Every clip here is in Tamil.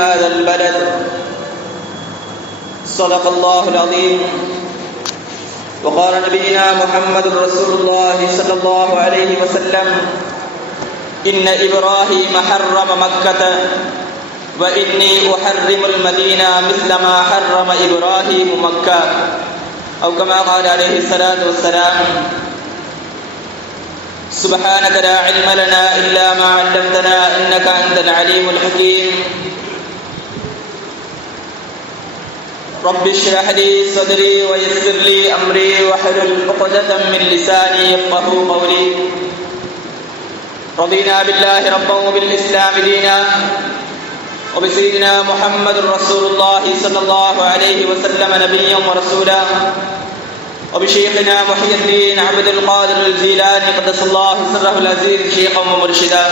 هذا البلد. صدق الله العظيم. وقال نبينا محمد رسول الله صلى الله عليه وسلم: إن إبراهيم حرم مكة وإني أحرم المدينة مثل ما حرم إبراهيم مكة، أو كما قال عليه الصلاة والسلام. سبحانك لا علم لنا إلا ما علمتنا إنك أنت العليم الحكيم. رب اشرح لي صدري ويسر لي أمري واحلل عقدة من لساني يفقهوا قولي. رضينا بالله ربا وبالإسلام دينا وبسيدنا محمد رسول الله صلى الله عليه وسلم نبيا ورسولا وبشيخنا محي الدين عبد القادر الجيلاني قدس الله سره العزيز شيخا ومرشدا.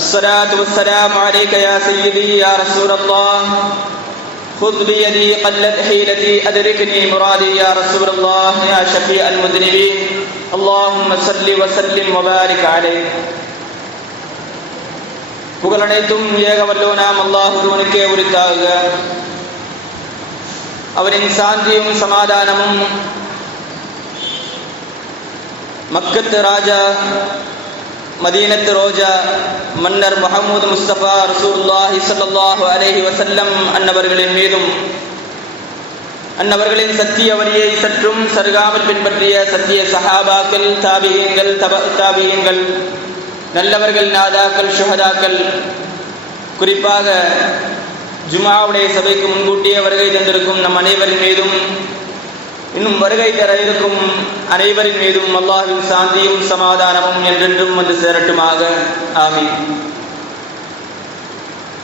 الصلاة والسلام عليك يا سيدي يا رسول الله. خذ بيدي قلت حيلتي أدركني مرادي يا رسول الله يا شفيع المذنبين. اللهم صل وسلم وبارك عليه. புகழனைத்தும் ஏக வல்லோனாம் அல்லாஹ் ஒருவனுக்கே உரித்தாக. அவரின் சாந்தியும் சமாதானமும் மக்கத்து ராஜா மதீனத்து ரோஜா மன்னர் முஹம்மது முஸ்தபா ரசூலுல்லாஹி ஸல்லல்லாஹு அலைஹி வஸல்லம் அன்னவர்களின் மீதும் அன்னவர்களின் சத்திய வழியை சற்றும் சருகாமல் பின்பற்றிய சத்திய சஹாபாக்கள், தாபியீன்கள், தாபியீன்கள், நல்லவர்கள், நாதாக்கள், ஷுஹதாக்கள், குறிப்பாக ஜுமாவுடைய சபைக்கு முன்கூட்டியே வருகை தந்திருக்கும் நம் அனைவரின் மீதும் இன்னும் வருகை தர இருக்கும் அனைவரின் மீதும் அல்லாஹ்வின் சாந்தியும் சமாதானமும் என்றென்றும் வந்து சேரட்டுமாக. ஆமீன்.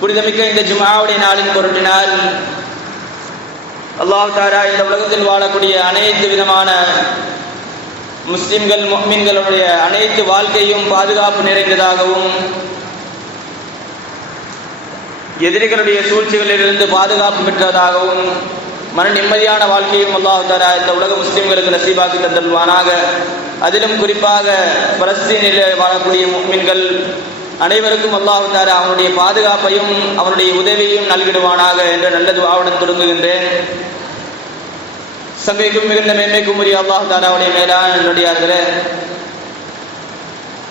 புனிதமிக்க இந்த ஜுமாவுடைய நாளின் பொருட்டினால் அல்லாஹ் தஆலா இந்த உலகத்தில் வாழக்கூடிய அனைத்து விதமான முஸ்லிம்கள் முஃமின்களுடைய அனைத்து வாழ்க்கையும் பாதுகாப்பு நிறைந்ததாகவும் எதிரிகளுடைய சூழ்ச்சிகளிலிருந்து பாதுகாப்பு பெற்றதாகவும் மன நிம்மதியான வாழ்க்கையும் அல்லாஹ் தஆலா இந்த உலக முஸ்லிம்களுக்கு நசீபாக்கி தந்தல்வானாக. அதிலும் குறிப்பாக பலஸ்தீனிலே வாழக்கூடிய முஃமின்கள் அனைவருக்கும் அல்லாஹ் தஆலா அவனுடைய பாதுகாப்பையும் அவனுடைய உதவியையும் நல்கிடுவானாக என்ற நல்ல துஆவுடன் தொடங்குகின்றேன். சங்கைக்கும் மிகுந்த மேன்மைக்கும் உரிய அல்லாஹ் தஆலாவுடைய மேலான நல்லடியார்களே,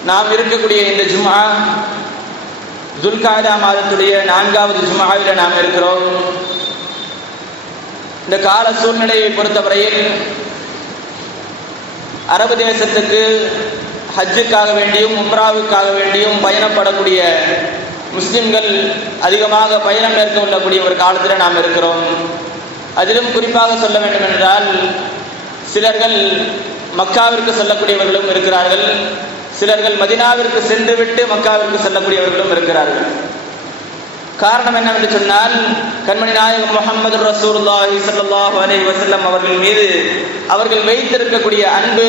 நாம் இருக்கக்கூடிய இந்த ஜும்ஆ துல்காதா மாதத்துடைய 4வது ஜும்ஆவில் நாம் இருக்கிறோம். இந்த கால சூழ்நிலையை பொறுத்தவரையில் அரபு தேசத்துக்கு ஹஜ்ஜுக்காக வேண்டியும் உம்ராவுக்காக வேண்டியும் பயணப்படக்கூடிய முஸ்லிம்கள் அதிகமாக பயணம் மேற்கொள்ளக்கூடிய ஒரு காலத்தில் நாம் இருக்கிறோம். அதிலும் குறிப்பாக சொல்ல வேண்டும் என்றால் சிலர்கள் மக்காவிற்கு செல்லக்கூடியவர்களும் இருக்கிறார்கள், சிலர்கள் மதீனாவிற்கு சென்றுவிட்டு மக்காவிற்கு செல்லக்கூடியவர்களும் இருக்கிறார்கள். காரணம் என்னவென்று சொன்னால், கண்மணி நாயகம் முஹம்மது ரசூலுல்லாஹி ஸல்லல்லாஹு அலைஹி வஸல்லம் அவர்கள் மீது அவர்கள் வைத்திருக்கக்கூடிய அன்பு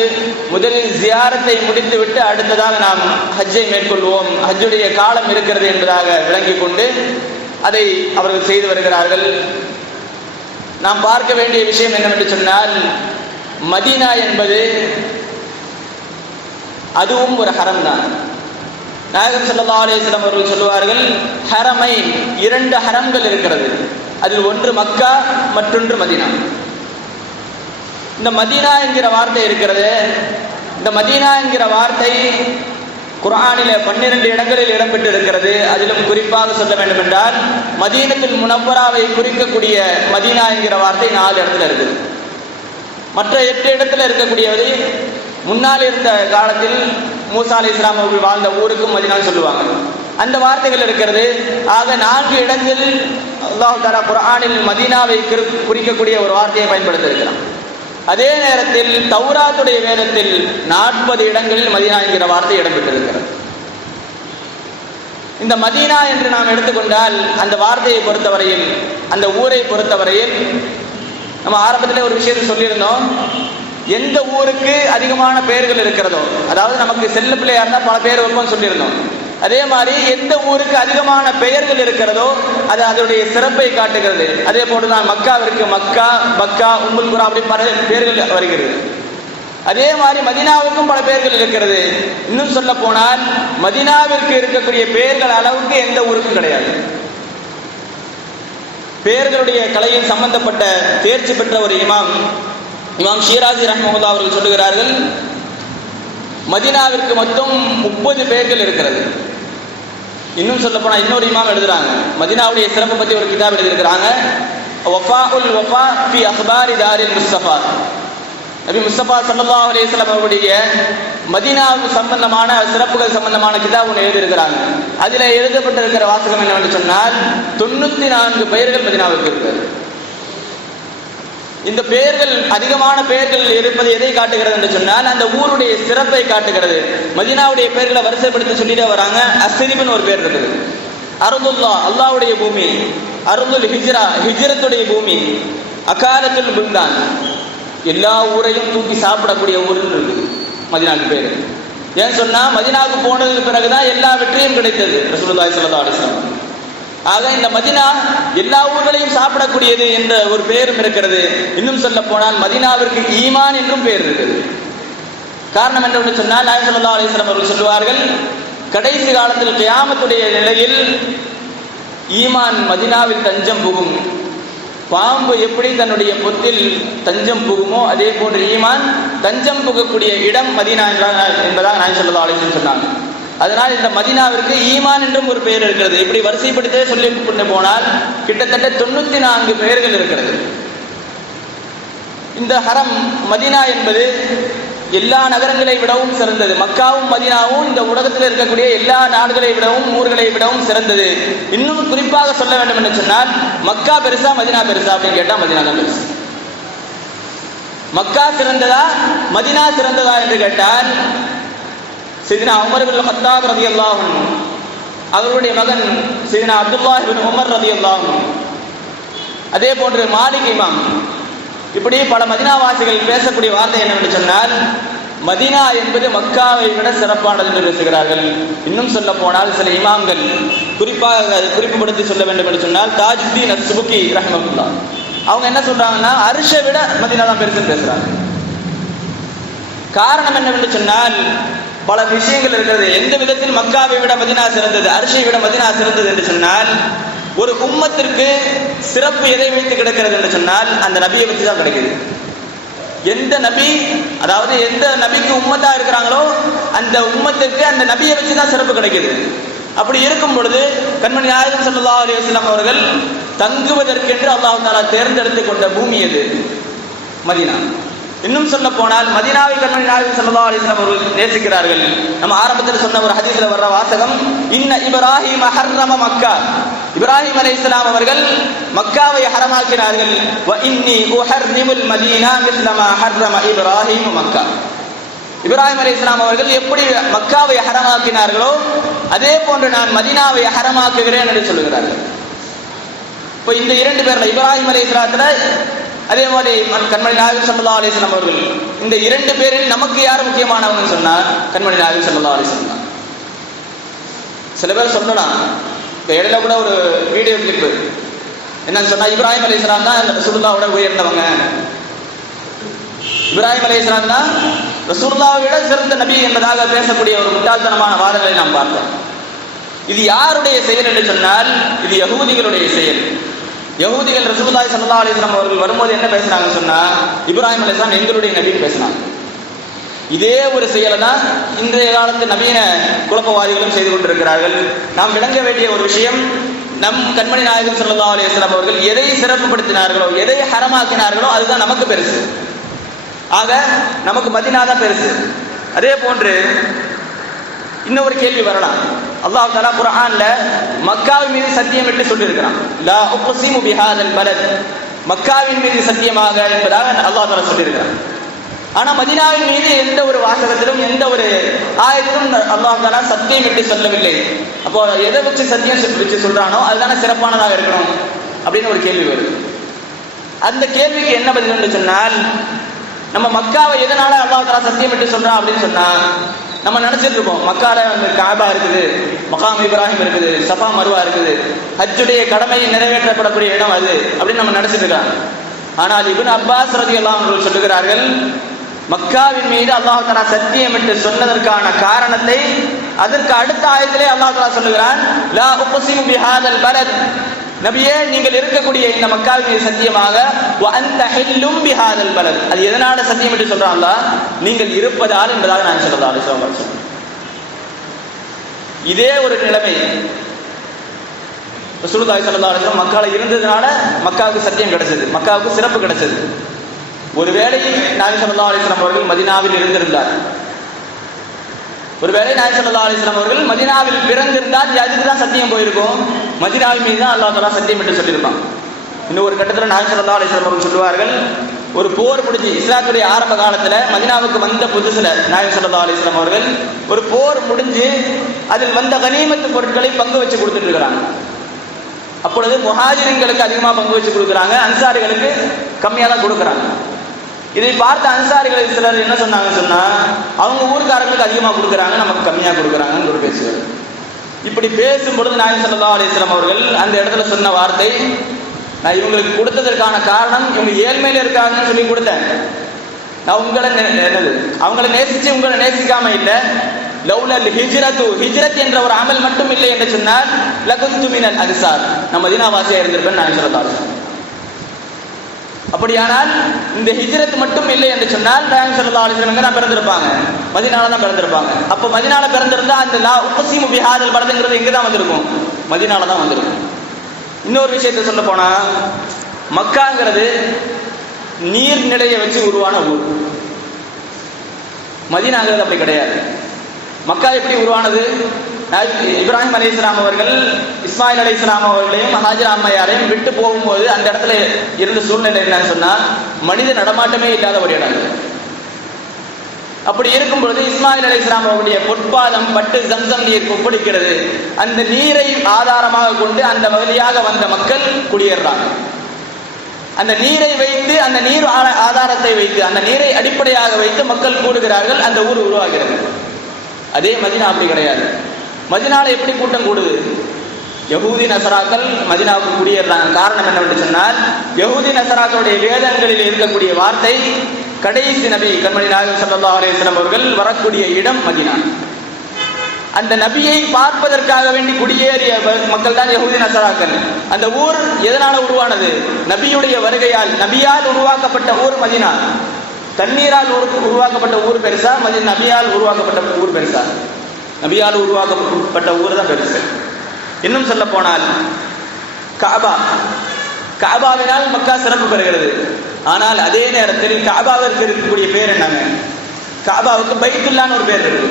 முதலில் ஜியாரத்தை முடித்துவிட்டு அடுத்ததாக நாம் ஹஜ்ஜை மேற்கொள்வோம், ஹஜ்ஜுடைய காலம் இருக்கிறது என்பதாக விளங்கி கொண்டு அதை அவர்கள் செய்து வருகிறார்கள். நாம் பார்க்க வேண்டிய விஷயம் என்னவென்று சொன்னால், மதீனா என்பது அதுவும் ஒரு ஹரம் தான். நாயகம் ஸல்லல்லாஹு அலைஹி வஸல்லம் அவர்கள் சொல்லுவார்கள், ஹரமை 2 ஹரம்கள் இருக்கிறது, அதில் ஒன்று மக்கா மற்றொன்று மதீனா. இந்த மதீனா என்கிற வார்த்தை இருக்கிறது, இந்த மதீனா என்கிற வார்த்தை குர்ஆனிலே 12 இடங்களில் இடம்பெற்று இருக்கிறது. அதிலும் குறிப்பாக சொல்ல வேண்டும் என்றால் மதீனத்துல் முனவ்வராவை குறிக்கக்கூடிய மதீனா என்கிற வார்த்தை 4 இடத்துல இருக்குது. மற்ற 8 இடத்துல இருக்கக்கூடியது முன்னால் இருந்த காலத்தில் மூசா அலைஹிஸ்ஸலாம் அவர்கள் வாழ்ந்த ஊருக்கும் மதீனான்னு சொல்லுவாங்க. அந்த வார்த்தைகள் இருக்கிறது. ஆக 4 இடங்களில் அல்லாஹ் தஆலா குர்ஆனில் மதீனாவை குறிக்கக்கூடிய ஒரு வார்த்தையை பயன்படுத்தி இருக்கிறான். அதே நேரத்தில் தௌராத்துடைய வேதத்தில் 40 இடங்களில் மதீனா என்கிற வார்த்தை இடம்பெற்றிருக்கிறது. இந்த மதீனா என்று நாம் எடுத்துக்கொண்டால் அந்த வார்த்தையை பொறுத்தவரையில், அந்த ஊரை பொறுத்தவரையில், நம்ம ஆரம்பத்தில் ஒரு விஷயத்தை சொல்லியிருந்தோம், எந்த ஊருக்கு அதிகமான பெயர்கள் இருக்கிறதோ, அதாவது நமக்கு செல்ல பிள்ளையா இருந்தால் பல பேர் வைப்போம்னு சொல்லியிருந்தோம். அதே மாதிரி எந்த ஊருக்கு அதிகமான பெயர்கள் இருக்கிறதோ அது அதனுடைய சிறப்பை காட்டுகிறது. அதே போன்று தான் மக்காவிற்கு மக்கா, பக்கா, உம்முல் குரா அப்படி பல பெயர்கள் வருகிறது. அதே மாதிரி மதீனாவுக்கும் பல பெயர்கள் இருக்கிறது. இன்னும் சொல்ல போனால் மதீனாவிற்கு இருக்கக்கூடிய பெயர்கள் அளவுக்கு எந்த ஊருக்கும் கிடையாது. பெயர்களுடைய கலையில் சம்பந்தப்பட்ட தேர்ச்சி பெற்ற ஒரு இமாம் ஷீராசி ரஹ்மத்துல்லாஹி அவர்கள் சொல்லுகிறார்கள், மதீனாவிற்கு மொத்தம் 30 பெயர்கள் இருக்கிறது. இன்னும் சொல்ல போனா இன்னொரு இமாம் எழுதுறாங்க, மதீனாவுடைய சிறப்பை பத்தி ஒரு கிதாப் எழுதியிருக்கிறாங்க, வஃபாஉல் வஃபா ஃபி அக்பாரி தாரில் முஸ்தஃபா. நபி முஸ்தபா ஸல்லல்லாஹு அலைஹி வஸல்லம் அவருடைய மதீனாவுக்கு சம்பந்தமான சிறப்புகள் சம்பந்தமான கிதாப் ஒன்று எழுதியிருக்கிறாங்க. அதில் எழுதப்பட்டிருக்கிற வாசகம் என்னவென்று சொன்னால் 94 பெயர்கள் மதீனாவுக்கு இருக்கிறது. இந்த பெயர்கள், அதிகமான பெயர்கள் இருப்பது எதை காட்டுகிறது என்று சொன்னால் அந்த ஊருடைய சிறப்பை காட்டுகிறது. மதீனாவுடைய பெயர்களை வரிசைப்படுத்தி சொல்லிட்டே வராங்க. அஸ்ரிப்னு ஒரு பேர் இருக்குது, அர்துல்லா அல்லாஹ்வுடைய பூமி, அர்துல் ஹிஜ்ரா ஹிஜ்ரத்துடைய பூமி, அகாலத்துல் புல்தான் எல்லா ஊரையும் தூக்கி சாப்பிடக்கூடிய ஊருன்னு இருக்குது மதீனாவுக்கு பேர். ஏன் சொன்னா மதீனாவுக்கு போனதுக்கு பிறகுதான் எல்லா வெற்றியும் கிடைத்தது ரசூலுல்லாஹி ஸல்லல்லாஹு அலைஹி வஸல்லம். ஆக இந்த மதீனா எல்லா ஊர்களையும் சாப்பிடக்கூடியது என்ற ஒரு பெயரும் இருக்கிறது. இன்னும் சொல்ல போனால் மதீனாவிற்கு ஈமான் என்றும் பெயர் இருக்குது. காரணம் என்னவென்று சொன்னால் நாயகம் ஸல்லல்லாஹு அலைஹி வஸல்லம் அவர்கள் சொல்லுவார்கள், கடைசி காலத்தில் கியாமத்துடைய நிலையில் ஈமான் மதீனாவில் தஞ்சம் புகும். பாம்பு எப்படி தன்னுடைய பொத்தில் தஞ்சம் புகுமோ அதே போன்று ஈமான் தஞ்சம் புகக்கூடிய இடம் மதீனா என்பதாக நாயகம் ஸல்லல்லாஹு அலைஹி வஸல்லம் சொன்னாங்க. அதனால் இந்த மதீனாவிற்கு ஈமான் என்றும் ஒரு பெயர் இருக்கிறது. இப்படி வரிசைப்படுத்தே சொல்லி கொண்டு போனால் கிட்டத்தட்ட 94 பெயர்கள் இருக்கிறது. இந்த ஹரம் மதீனா என்பது எல்லா நகரங்களை விடவும் சிறந்தது. மக்காவும் மதீனாவும் இந்த உலகத்தில் இருக்கக்கூடிய எல்லா நாடுகளை விடவும் ஊர்களை விடவும் சிறந்தது. இன்னும் குறிப்பாக சொல்ல வேண்டும் என்று சொன்னால் மக்கா பெருசா மதீனா பெருசா அப்படின்னு கேட்டா மதீனா தான் பெருசு. மக்கா சிறந்ததா மதீனா சிறந்ததா என்று கேட்டால் சையதுனா உமர் இப்னு கத்தாப் ரலியல்லாஹு அன்ஹு அவருடைய மகன் சையதுனா அப்துல்லாஹ் இப்னு உமர் ரலியல்லாஹு அன்ஹு, அதே போன்று மாலிக் இமாம், இப்படி பல மதீனாவாசிகள் பேசக்கூடிய வார்த்தை என்னவென்று சொன்னால் மதீனா என்பது மக்காவை விட சிறப்பானது என்று பேசுகிறார்கள். இன்னும் சொல்ல போனால் சில இமாம்கள் குறிப்பாக குறிப்புப்படுத்தி சொல்ல வேண்டும் என்று சொன்னால் தாஜுத்தீன் அஸ்ஸுபுகி ரஹ்மத்துல்லாஹ் அவங்க என்ன சொல்றாங்கன்னா அர்ஷை விட மதீனா தான் பெருசுன்னு பேசுறாங்க. காரணம் என்னவென்று சொன்னால் பல விஷயங்கள் இருக்கிறது. எந்த விதத்தில் மக்காவை விட மதீனா சிறந்தது, அர்ஷை விட மதீனா சிறந்தது என்று சொன்னால் ஒரு உம்மத்திற்கு சிறப்பு எதை வைத்து கிடைக்கிறது என்று சொன்னால் அந்த நபியை வச்சு தான் கிடைக்குது. எந்த நபி, அதாவது எந்த நபிக்கு உம்மத்தா இருக்கிறாங்களோ அந்த உம்மத்திற்கு அந்த நபியை வச்சு தான் சிறப்பு கிடைக்குது. அப்படி இருக்கும் பொழுது கண்மணி நாயகம் ஸல்லல்லாஹு அலைஹி வஸல்லம் அவர்கள் தங்குவதற்கென்று அல்லாஹ் தஆலா தேர்ந்தெடுத்து கொண்ட பூமி எது? மதீனா. இன்னும் சொல்ல போனால் மதீனாவை கண்மணி நாயகம் ஸல்லல்லாஹு அலைஹி வஸல்லம் அவர்கள் நேசிக்கிறார்கள். நம்ம ஆரம்பத்தில் சொன்ன ஒரு ஹதீஸ்ல வர்ற வாசகம், இன்ன இப்ராஹீம ஹர்ரம மக்கா, இப்ராஹிம் அலைஹிஸ்ஸலாம் அவர்கள் மக்காவை ஹரமாக்கினார்கள். வ இன்னி உஹர்ரிமுல் மதீனா மிஸ்லமா ஹர்ரம இப்ராஹீம் மக்கா, இப்ராஹிம் அலைஹிஸ்ஸலாம் அவர்கள் எப்படி மக்காவை ஹரமாக்கினார்களோ அதே போன்று நான் மதீனாவை ஹரமாக்குகிறேன் என்று சொல்லுகிறார்கள். இப்போ இந்த 2 பேர்ல இப்ராஹிம் அலைஹிஸ்ஸலாத்துல அதே மாதிரி கண்மணி நாயகம் ஸல்லல்லாஹு அலைஹி வஸல்லம் அவர்கள், இந்த 2 பேரில் நமக்கு யார் முக்கியமானவங்க சொன்னா கண்மணி நாயகம் ஸல்லல்லாஹு அலைஹி வஸல்லம். சில பேர் சொல்லலாம், இப்போ இடையில கூட ஒரு வீடியோ கிளிப்பு என்னன்னு சொன்னா இப்ராஹிம் அலைஹிஸ்ஸலாம் தான் ரசூலுல்லாஹ்வோட உயர்ந்தவங்க, இப்ராஹிம் அலைஹிஸ்ஸலாம் தான் ரசூலுல்லாஹ்வை விட சிறந்த நபி என்பதாக பேசக்கூடிய ஒரு முட்டாள்தனமான வாதங்களை நாம் பார்த்தோம். இது யாருடைய செயல் என்று சொன்னால் இது யஹூதிகளுடைய செயல். யஹூதிகள் ரசூலுல்லாஹி ஸல்லல்லாஹு அலைஹி வஸல்லம் அவர்கள் வரும்போது என்ன பேசுறாங்கன்னு சொன்னா இப்ராஹிம் அலைஹிஸ்ஸலாம் எங்களுடைய நபின்னு பேசினாங்க. இதே ஒரு செயலை தான் இன்றைய காலத்து நவீன குழப்பவாதிகளும் செய்து கொண்டிருக்கிறார்கள். நாம் விளங்க வேண்டிய ஒரு விஷயம், நம் கண்மணி நாயகம் ஸல்லல்லாஹு அலைஹி வஸல்லம் அவர்கள் எதை சிறப்புப்படுத்தினார்களோ எதை ஹரமாக்கினார்களோ அதுதான் நமக்கு பெருசு. ஆக நமக்கு மதீனா தான் பெருசு. அதே போன்று இன்னொரு கேள்வி வரலாம். அல்லாஹ் தஆலா குர்ஆன்ல மக்காவின் மீது சத்தியம் என்று சொல்லியிருக்கிறான். லா உக்ஸிமு பிஹாதல் பலத், மக்காவின் மீது சத்தியமாக என்பதாக அல்லாஹ் தஆலா சொல்லியிருக்கிறான். ஆனா மதீனாவின் மீது எந்த ஒரு வாசகத்திலும் எந்த ஒரு ஆயத்திலும் அல்லாஹ் தஆலா சத்தியம் என்று சொல்லவில்லை. அப்போ எதை வச்சு சத்தியம் வச்சு சொல்றானோ அதுதானே சிறப்பானதாக இருக்கணும் அப்படின்னு ஒரு கேள்வி வருது. அந்த கேள்விக்கு என்ன பதில் என்று சொன்னால், நம்ம மக்காவை எதனால அல்லாஹ் தஆலா சத்தியம் என்று சொல்றான் அப்படின்னு சொன்னா நம்ம நினைச்சிட்டு இருப்போம் மக்கால காபா இருக்குது, மகாம் இப்ராஹிம் இருக்குது, சஃபா மர்வா இருக்குது, ஹஜ்ஜுடைய கடமை நிறைவேற்றப்படக்கூடிய இடம் அது அப்படின்னு நம்ம நினைச்சிட்டு இருக்காங்க. ஆனால் இப்னு அப்பாஸ் ரலியல்லாஹு அன்ஹு சொல்லுகிறார்கள், மக்காவின் மீது அல்லாஹ் தஆலா சத்தியம் என்று சொன்னதற்கான காரணத்தை அதற்கு அடுத்த ஆயத்திலே அல்லாஹ் தஆலா சொல்லுகிறான், லா உக்ஸிமு பிஹாதல் பலத், நபியே நீங்கள் இருக்கக்கூடிய இந்த மக்காவின் மீது சத்தியமாக, வ அன்த ஹில்லும் பிஹாதல் பலத், அது எதனால சத்தியம் என்று சொல்றான் அல்லாஹ், நீங்கள் இருப்பதால் என்பதாக நான் ஸல்லல்லாஹு அலைஹி வஸல்லம் சொன்னேன். இதே ஒரு நிலைமை ரசூலுல்லாஹி ஸல்லல்லாஹு அலைஹி வஸல்லம் மக்கால இருந்ததுனால மக்காவுக்கு சத்தியம் கிடைச்சது, மக்காவுக்கு சிறப்பு கிடைச்சது. ஒருவேளை நபி ஸல்லல்லாஹு அலைஹி வஸல்லம் அவர்கள் மதீனாவில் இருந்திருந்தார், ஒருவேளை நபி ஸல்லல்லாஹு அலைஹி வஸல்லம் அவர்கள் மதீனாவில் பிறந்திருந்தால் அதுக்கு தான் சத்தியம் போயிருக்கும், மதீனாவின் மீது தான் அல்லாஹ் தஆலா சத்தியம் என்று சொல்லியிருப்பான். இன்னும் ஒரு கட்டத்தில் நபி ஸல்லல்லாஹு அலைஹி வஸல்லம் அவர்கள் சொல்லுவார்கள், ஒரு போர் முடிஞ்சு இஸ்லாத்துடைய ஆரம்ப காலத்துல மதீனாவுக்கு வந்த புதுசுல நபி ஸல்லல்லாஹு அலைஹி வஸல்லம் அவர்கள் ஒரு போர் முடிஞ்சு அதில் வந்த கனிமத்து பொருட்களை பங்கு வச்சு கொடுத்துட்டு இருக்கிறாங்க. அப்பொழுது முஹாஜிர்களுக்கு அதிகமாக பங்கு வச்சு கொடுக்குறாங்க, அன்சாரிகளுக்கு கம்மியாக தான் கொடுக்குறாங்க. இதை பார்த்த அன்சாரிகள் சிலர் என்ன சொன்னாங்க சொன்னா, அவங்க ஊர்க்காரங்களுக்கு அதிகமாக கொடுக்குறாங்க, நமக்கு கம்மியாக கொடுக்குறாங்கன்னு ஒரு பேசுவார். இப்படி பேசும் பொழுது நபி ஸல்லல்லாஹு அலைஹி வஸல்லம் அவர்கள் அந்த இடத்துல சொன்ன வார்த்தை, நான் இவங்களுக்கு கொடுத்ததற்கான காரணம் இவங்க ஏழ்மையில இருக்காங்கன்னு சொல்லி கொடுத்தேன், நான் உங்களை அவங்களை நேசிச்சு உங்களை நேசிக்காம இல்லை, லௌலல் ஹிஜ்ரத்து, ஹிஜ்ரத் என்ற ஒரு அமல் மட்டும் இல்லை என்று சொன்னால் லகுந்து மினல் அன்சார், நான் மதீனாவாசியா இருந்திருப்பேன் நபி ஸல்லல்லாஹு அலைஹி வஸல்லம். அப்படியானால் இந்த ஹிஜ்ரத் மட்டும் இல்லை என்று சொன்னால் நபி ஸல்லல்லாஹு அலைஹி வஸல்லம் தான் பிறந்திருப்பாங்க, மதீனால தான் பிறந்திருப்பாங்க. அப்ப மதீனால பிறந்திருந்தா அந்த லா உக்ஸிமு பிஹாதல் பலதுங்கிறது எங்க தான் வந்திருக்கும், மதீனால தான் வந்திருக்கும். இன்னொரு விஷயத்தை சொல்ல போனா, மக்காங்கிறது நீர்நிலையை வச்சு உருவான ஊர், மதீனாங்கிறது அப்படி கிடையாது. மக்கா எப்படி உருவானது, இப்ராஹிம் அலைஹிஸ்ஸலாம் அவர்கள் இஸ்மாயில் அலைஹிஸ்ஸலாம் அவர்களையும் ஹாஜரா அம்மையாரையும் விட்டு போகும்போது அந்த இடத்துல இருந்த சூழ்நிலை என்னன்னு சொன்னா, மனித நடமாட்டமே இல்லாத ஒரு இடம். அப்படி இருக்கும் பொழுது இஸ்மாயில் அலைஹிஸ்ஸலாம் அவருடைய பொற்பாதம் பட்டு ஜம்சம் நீர் கொப்பளிக்கிறது, அந்த நீரை ஆதாரமாக கொண்டு அந்த வழியாக வந்த மக்கள் குடியேறாங்க. அந்த நீரை வைத்து, அந்த நீர் ஆதாரத்தை வைத்து, அந்த நீரை அடிப்படையாக வைத்து மக்கள் கூடுகிறார்கள், அந்த ஊர் உருவாகிறது. அதே மதீனா அப்படி கிடையாது. மதீனால எப்படி கூட்டம் கூடுது, யஹூதி நசராக்கள் மதீனாவுக்கு குடியேறாங்க. காரணம் என்னவென்று சொன்னால், யஹூதி நசராக்களுடைய வேதங்களில் இருக்கக்கூடிய வார்த்தை, கடைசி நபி கண்மணி நாயகம் ஸல்லல்லாஹு அலைஹி வஸல்லம் அவர்கள் வரக்கூடிய இடம் மதீனா. அந்த நபியை பார்ப்பதற்காக வேண்டி குடியேறிய மக்கள் தான் யஹூதி நசராக்கள். அந்த ஊர் எதனால உருவானது, நபியுடைய வருகையால், நபியால் உருவாக்கப்பட்ட ஊர் மதீனா. தண்ணீரால் உருவாக்கப்பட்ட ஊர் பெருசா, நபியால் உருவாக்கப்பட்ட ஊர் பெருசா? நபியால் உருவாக்கப்பட்ட ஊர் தான் பெருசு. இன்னும் சொல்ல போனால் கஅபா, கஅபாவினால் மக்கா சிறப்பு பெறுகிறது. ஆனால் அதே நேரத்தில் கஅபாவிற்கு இருக்கக்கூடிய பேர் என்னங்க, கஅபாவுக்கு பைத்துல்லான்னு ஒரு பேர் இருக்கு,